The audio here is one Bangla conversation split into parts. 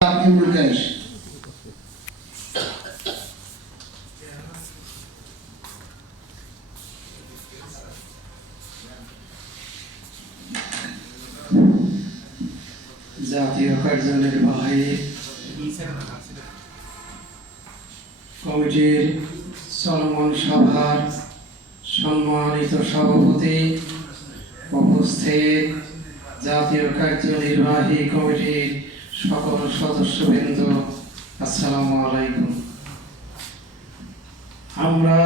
Lukas. জাতীয় কার্যনির্বাহী কমিটির চলমান সভার সম্মানিত সভাপতি, উপস্থিত জাতীয় কার্যনির্বাহী কমিটির সকল সদস্যবৃন্দ, আসসালামু আলাইকুম। আমরা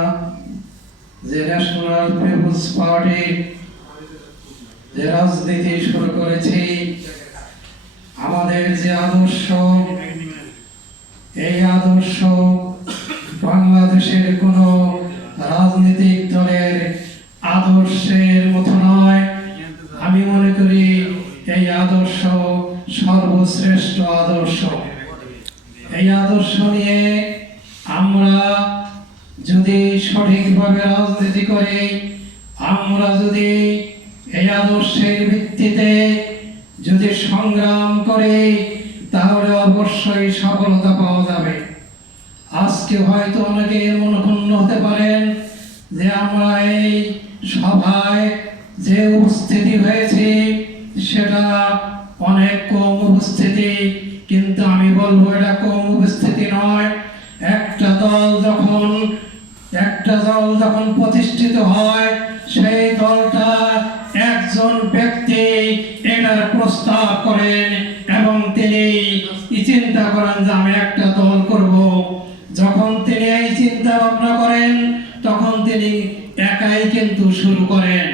যে ন্যাশনাল পিপলস পার্টি যে রাজনীতি শুরু করেছি, আমাদের যে আদর্শ, এই আদর্শ বাংলাদেশের কোন রাজনৈতিক দলের আদর্শের মতো নয়। আমি মনে করি এই আদর্শ সর্বশ্রেষ্ঠ আদর্শ। এই আদর্শ নিয়ে আমরা যদি সঠিকভাবে রাজনীতি করি, আমরা যদি এই আদর্শের ভিত্তিতে যদি সংগ্রাম করে, তাহলে অবশ্যই সফলতা পাওয়া যাবে। আজকে হয়তো অনেকে মনক্ষুণ্ণ হতে পারেন যে আমরা এই সভায় যে উপস্থিতি হয়েছে সেটা অনেক কম উপস্থিতি, কিন্তু আমি বলবো এটা কম উপস্থিতি নয়। একটা দল যখন প্রতিষ্ঠিত হয়, সেই দলটা একজন ব্যক্তি এটার প্রস্তাব করেন এবং তিনি চিন্তা করেন যে আমি একটা দল করব। যখন তিনি এই চিন্তা ভাবনা করেন, তখন তিনি একাই কিন্তু শুরু করেন।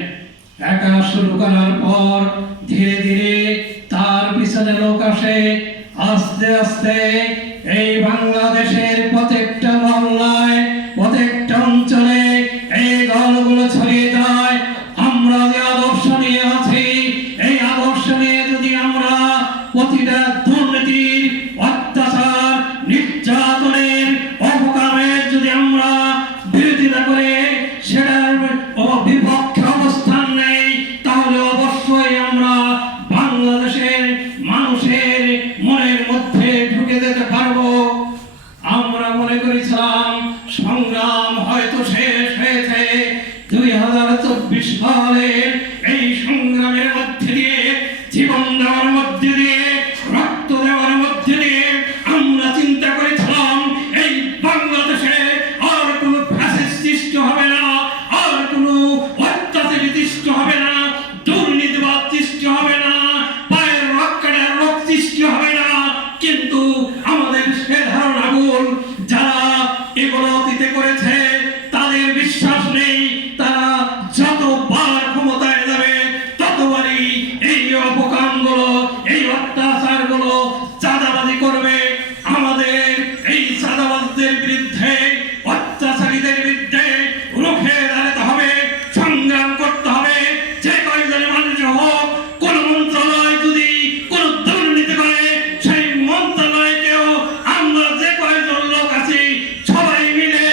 একা শুরু করার পর ধীরে ধীরে তার পিছনে লোক আসে। আস্তে আস্তে এই বাংলাদেশের প্রত্যেকটা মহল্লায়, প্রত্যেকটা অঞ্চলে এই দলগুলো ছড়িয়ে যায়। আমরা যে আদর্শ নিয়ে আছি, এই আদর্শ নিয়ে যদি আমরা প্রতিটা দুর্নীতির, অত্যাচার, নির্যাতনের, অপকামের যদি আমরা বিরোধিতা করে সেটার বিপক্ষে অবস্থান নেই, তাহলে অবশ্যই আমরা বাংলাদেশের মানুষের মনের মধ্যে ঢুকে যেতে পারবো। আমরা মনে করেছিলাম সংগ্রাম হয়তো শেষ হয়েছে 2024 সালের এই সংগ্রামের মধ্যে দিয়ে, জীবন দেওয়ার মধ্যে দিয়ে, রক্ত দেওয়ার মধ্যে দিয়ে আমরা চিন্তা করেছিলাম এই বাংলাদেশে আর কোনো ফ্যাসিস্ট সৃষ্টি হবে না, আর কোনো অত্যাচারী সৃষ্টি হবে না, দুর্নীতিবাদ সৃষ্টি হবে না, পায়ের রক্তের রোগ সৃষ্টি হবে না। কিন্তু আমাদের সে ধারণা ভুল। যারা এগুলো অতীতে করেছে তাদের বিশ্বাস নেই, তারা যতবার ক্ষমতায় যাবে ততবারই এই অপকামগুলো, এই অত্যাচারগুলো, চাঁদাবাজি করবে। আমাদের এই চাঁদাবাজদের বিরুদ্ধে, অত্যাচারীদের বিরুদ্ধে রুখে দাঁড়াতে হবে, সংগ্রাম করতে হবে। যে কয়জন মানুষ হোক, কোন মন্ত্রণালয় যদি কোন দুর্নীতি করে, সেই মন্ত্রণালয়কেও আমরা যে কয়জন লোক আছি সবাই মিলে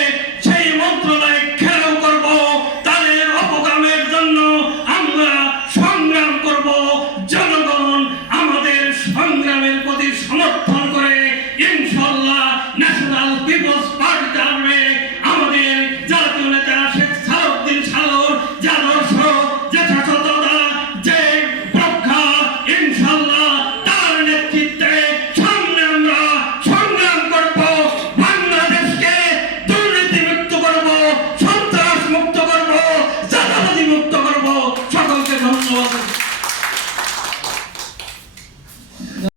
সেই মন্ত্রণালয় ঘেরাও করব। তাদের অপকামের জন্য আমরা সংগ্রাম করব। জনগণ আমাদের সংগ্রামের প্রতি সমর্থন করে ইনশাআল্লাহ ন্যাশনাল পিপলস পার্টি আসবে। আমাদের জাতীয় নেতা শেখ সালাউদ্দিন সালুর যে আদর্শ, যে সততা, যে রক্ষা, ইনশাআল্লাহ তার নেতৃত্বে সামনে আমরা সংগ্রাম করব। বাংলাদেশকে দুর্নীতি মুক্ত করব, সন্ত্রাস মুক্ত করব, চাঁদাবাজি মুক্ত করব। সকলকে ধন্যবাদ।